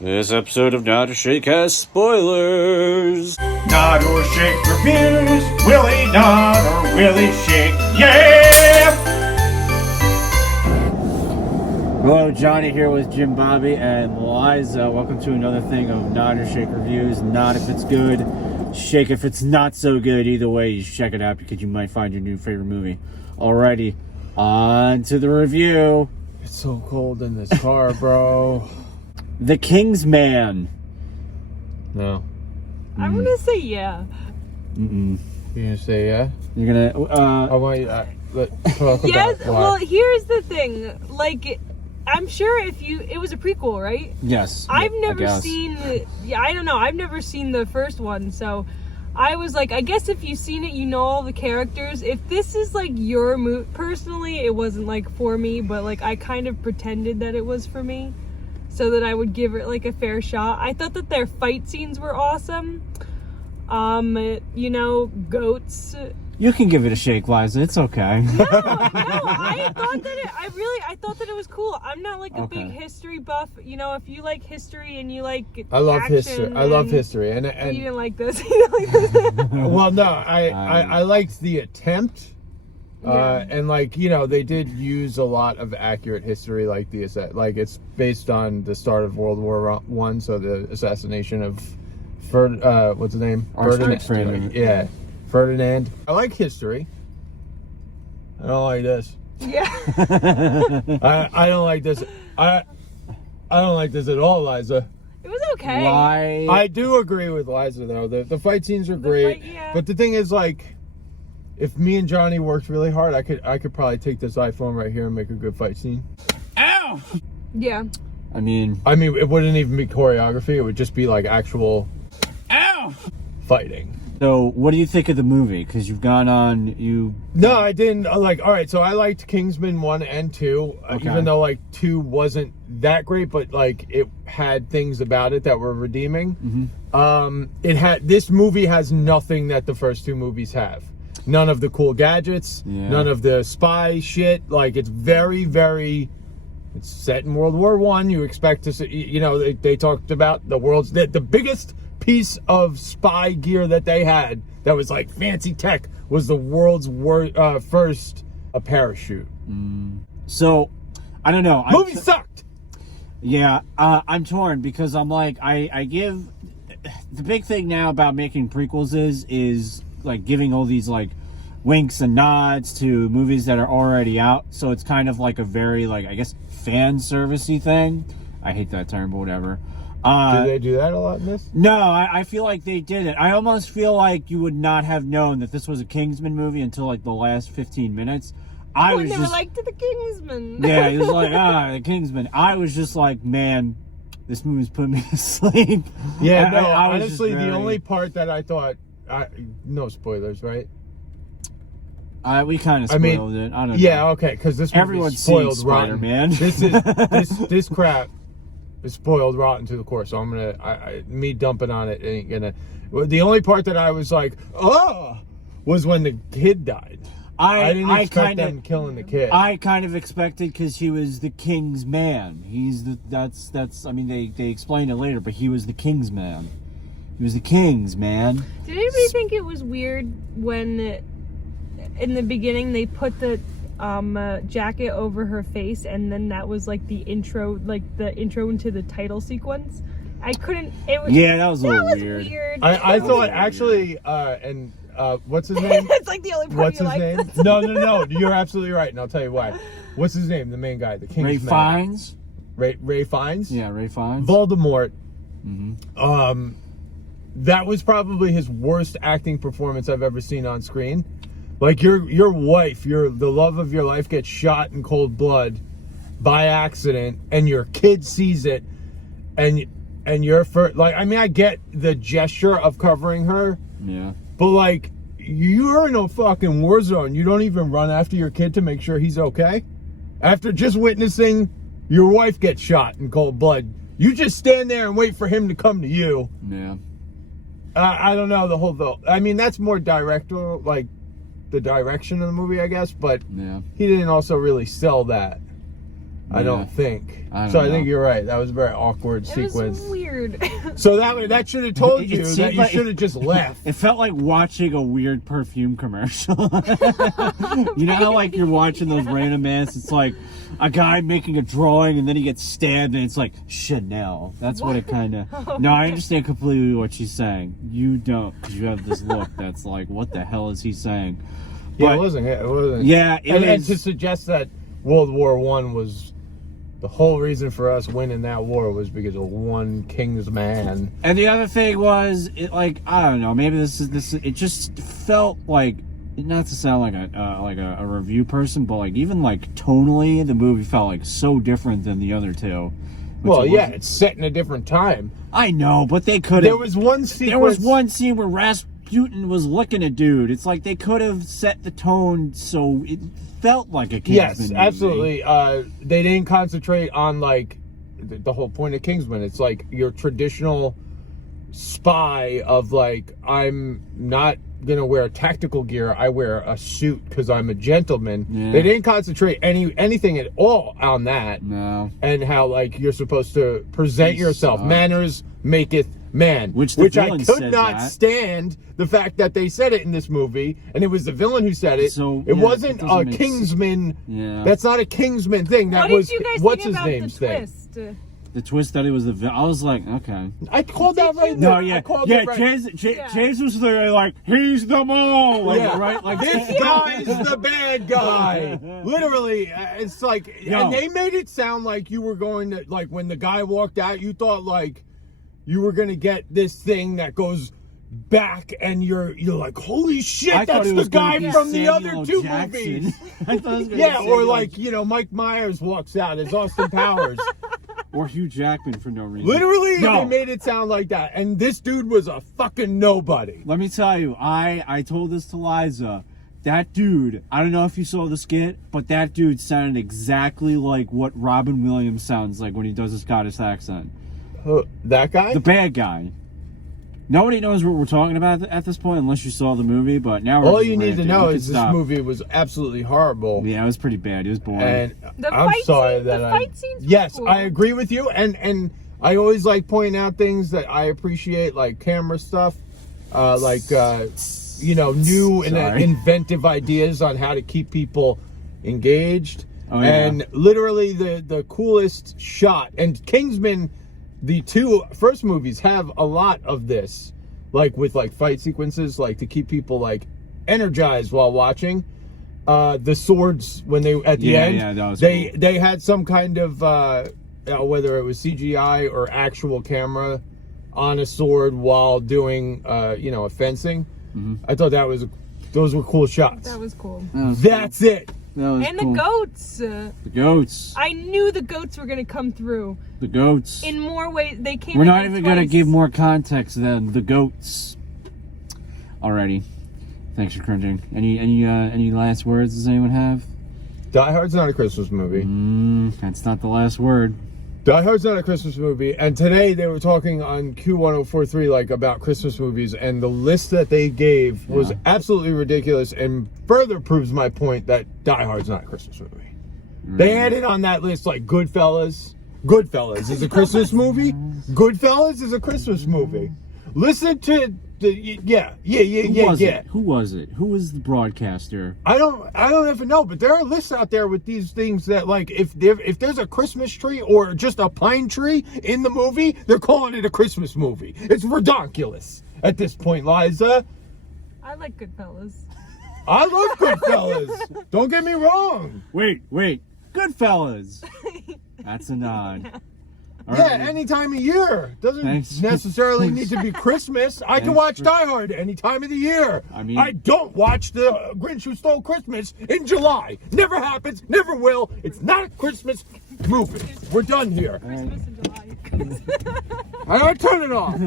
This episode of Not a Shake has spoilers. Nod or shake reviews. Willie nod or Willie shake. Yeah! Hello, Johnny here with Jim, Bobby, and Liza. Welcome to another thing of Nod or Shake reviews. Nod if it's good, shake if it's not so good. Either way, you should check it out because you might find your new favorite movie. Alrighty, on to the review. It's so cold in this car, bro. The Kingsman. No. I'm gonna say yeah. Mm-mm. You're gonna say yeah? You're gonna, I want you to talk Yes. about why. Well, here's the thing. Like, I'm sure it was a prequel, right? yes. I've I never guess. seen. Yeah, I don't know. I've never seen the first one, so I was like, I guess if you've seen it, you know all the characters. If this is like your movie, personally, it wasn't like for me, but like I kind of pretended that it was for me, so that I would give it like a fair shot. I thought that their fight scenes were awesome. You know, goats. You can give it a shake, Liza. It's okay. No, I thought that it was cool. I'm not like a Okay. big history buff. You know, if you like history and you like I love action, history. I love history. You And didn't like this. You didn't like this. well, no, I liked the attempt. Yeah. And like, you know, they did use a lot of accurate history, like it's based on the start of World War I, so the assassination of what's his name? Ferdinand. Yeah, Ferdinand. I like history. I don't like this. Yeah. I don't like this. I don't like this at all, Liza. It was okay. Why? I do agree with Liza though. The fight scenes are great, yeah. but the thing is, like, if me and Johnny worked really hard, I could probably take this iPhone right here and make a good fight scene. Ow! Yeah. I mean, it wouldn't even be choreography. It would just be like actual ow! fighting. So, what do you think of the movie? Because you've gone on, No, I didn't. Like, all right, so I liked Kingsman 1 and 2, Okay. even though, like, 2 wasn't that great, but, like, it had things about it that were redeeming. Mm-hmm. This movie has nothing that the first 2 movies have. None of the cool gadgets, Yeah. none of the spy shit. Like, it's very, very... It's set in World War I. You expect to see... You know, they talked about the world's... The biggest piece of spy gear that they had that was like fancy tech was the world's first a parachute. So, I don't know. Movie sucked. Yeah, I'm torn because I'm like, I give... The big thing now about making prequels is like giving all these like winks and nods to movies that are already out. So it's kind of like a very like, I guess, fan servicey thing. I hate that term, but whatever. Do they do that a lot in this? No, I feel like they didn't. I almost feel like you would not have known that this was a Kingsman movie until like the last 15 minutes. I was never just liked the Kingsman. yeah, he was like, the Kingsman. I was just like, man, this movie's putting me to sleep. Yeah, I no, was honestly, just the only part that I thought... no spoilers, right? we kind of spoiled it. I don't know. Yeah, okay, because this movie Everyone's spoiled seen rotten. Spider-Man. This crap is spoiled rotten to the core. So I'm gonna, me dumping on it ain't gonna. Well, the only part that I was like, oh, was when the kid died. I didn't expect them killing the kid. I kind of expected because he was the king's man. That's. I mean, they explained it later, but he was the king's man. He was the king's man. Did anybody think it was weird when, in the beginning, they put the jacket over her face, and then that was like the intro into the title sequence? I couldn't. It was. Yeah, that was a little weird. I thought actually, and what's his name? It's like the only part What's you his like. name? No. You're absolutely right, and I'll tell you why. What's his name? The main guy, the King's Ray man. Fiennes. Ray Fiennes. Yeah, Ray Fiennes. Voldemort. Mm-hmm. That was probably his worst acting performance I've ever seen on screen. Like your wife, the love of your life gets shot in cold blood by accident, and your kid sees it, and you're like, I mean, I get the gesture of covering her, Yeah. but like, you're in a fucking war zone. You don't even run after your kid to make sure he's okay. After just witnessing your wife get shot in cold blood, you just stand there and wait for him to come to you. Yeah. I don't know I mean, that's more director, like the direction of the movie, I guess, but Yeah. he didn't also really sell that. I don't think. I don't so I know. think you're right. That was a very awkward sequence. It was weird. So that should have told It you seemed that you like- should have just left. It felt like watching a weird perfume commercial. You know how like you're watching those random ads? It's like a guy making a drawing and then he gets stabbed and it's like Chanel. That's what it kind of. No, I understand completely what she's saying. You don't, because you have this look that's like, what the hell is he saying? Yeah, it wasn't. Yeah, and to suggest that World War I was the whole reason for us winning that war was because of one Kingsman. And the other thing was, it like I don't know, maybe this. It just felt like, not to sound like a review person, but like even like tonally, the movie felt like so different than the other two. Well, yeah, it's set in a different time. I know, but they could have. There was one sequence. There was one scene where Rasputin was licking a dude. It's like they could have set the tone so it felt like a Kingsman Yes, movie. absolutely. They didn't concentrate on like the whole point of Kingsman. It's like your traditional spy of like, I'm not gonna wear tactical gear. I wear a suit because I'm a gentleman. Yeah. They didn't concentrate anything at all on that. No. And how like you're supposed to present He yourself. sucked. Manners maketh man. Which the I villain could said not that. stand the fact that they said it in this movie, and it was the villain who said it. So, it yeah, wasn't that doesn't a make Kingsman. Yeah. That's not a Kingsman thing. That What was did you guys what's think his about name's the thing. twist? The twist that it was the I was like, okay. I called that right. No, there. yeah, I called yeah. it right. James was there like, he's the mole, like, Yeah. right? Like This guy is the bad guy. Literally, it's like, No. and they made it sound like you were going to, like, when the guy walked out, you thought like you were gonna get this thing that goes back, and you're like, holy shit, I thought that's it the was gonna guy be from the Samuel other two Jackson. movies. I thought it was gonna Yeah, be or Samuel like, you know, Mike Myers walks out as Austin Powers. or Hugh Jackman for no reason. Literally, No. they made it sound like that, and this dude was a fucking nobody. Let me tell you, I told this to Liza. That dude, I don't know if you saw the skit, but that dude sounded exactly like what Robin Williams sounds like when he does a Scottish accent. That guy? The bad guy. Nobody knows what we're talking about at this point unless you saw the movie, but now we're All just you need to ranting. know We is can this stop. movie was absolutely horrible. Yeah, it was pretty bad. It was boring. And The I'm fight sorry scene- that the I. fight scenes were Yes, cool. I agree with you, and I always like pointing out things that I appreciate, like camera stuff, you know, new and Sorry. inventive ideas on how to keep people engaged. Oh, yeah. And literally the coolest shot. And Kingsman, the two first movies have a lot of this, like with like fight sequences, like to keep people like energized while watching. The swords when they at the end, yeah, that was they cool. they had some kind of whether it was CGI or actual camera on a sword while doing you know, a fencing. Mm-hmm. I thought those were cool shots. That was cool. That's it. That was And cool. the goats. The goats. I knew the goats were gonna come through The goats. in more ways. They came. We're in not like even going to twice. give more context than the goats. Alrighty. Thanks for cringing. Any last words does anyone have? Die Hard's not a Christmas movie. That's not the last word. Die Hard's not a Christmas movie. And today they were talking on Q1043 like about Christmas movies, and the list that they gave was absolutely ridiculous and further proves my point that Die Hard's not a Christmas movie. They added on that list like Goodfellas. Goodfellas is a Christmas movie. Goodfellas is a Christmas movie. Listen to the Who was it? Who was the broadcaster? I don't even know, but there are lists out there with these things that, like, if there's a Christmas tree or just a pine tree in the movie, they're calling it a Christmas movie. It's redonkulous at this point, Liza. I like Goodfellas. I love Goodfellas. Don't get me wrong. Wait. Goodfellas. That's a nod. Yeah, any time of year. Doesn't Thanks. necessarily need to be Christmas. I can Thanks watch for- Die Hard any time of the year. I mean- I don't watch the Grinch Who Stole Christmas in July. Never happens, never will. It's not a Christmas movie. We're done here. Christmas in July. I turn it off.